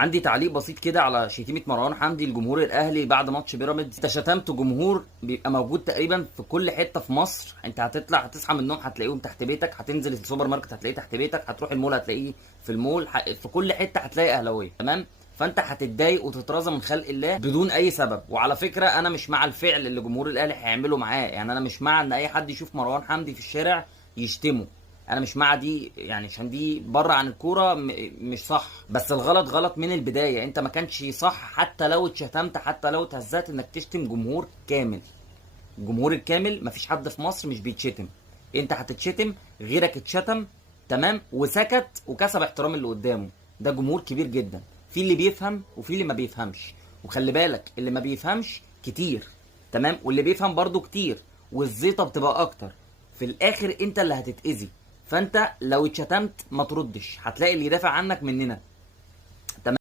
عندي تعليق بسيط كده على شتيمه مروان حمدي لجمهور الاهلي بعد ماتش بيراميدز. انت شتمت جمهور بيبقى موجود تقريبا في كل حته في مصر. انت هتطلع هتصحى من النوم هتلاقيهم تحت بيتك، هتنزل السوبر ماركت هتلاقيه تحت بيتك، هتروح المول هتلاقيه في المول، في كل حته هتلاقي اهلاويه، تمام؟ فانت هتتضايق وتترازى من خلق الله بدون اي سبب. وعلى فكره انا مش مع الفعل اللي جمهور الاهلي هيعمله معاه، يعني انا مش مع ان اي حد يشوف مروان حمدي في الشارع يشتمه. انا مش مع دي، يعني عشان دي بره عن الكوره مش صح. بس الغلط غلط من البدايه. انت ما كانش صح حتى لو اتشتمت، حتى لو اتهزت، انك تشتم جمهور كامل. الجمهور الكامل مفيش حد في مصر مش بيتشتم. انت هتتشتم، غيرك اتشتم، تمام، وسكت وكسب احترام اللي قدامه. ده جمهور كبير جدا، في اللي بيفهم وفي اللي ما بيفهمش. وخلي بالك اللي ما بيفهمش كتير، تمام، واللي بيفهم برضو كتير، والزيطه بتبقى اكتر. في الاخر انت اللي هتتاذي. فانت لو اتشتمت ما تردش، هتلاقي اللي يدافع عنك مننا.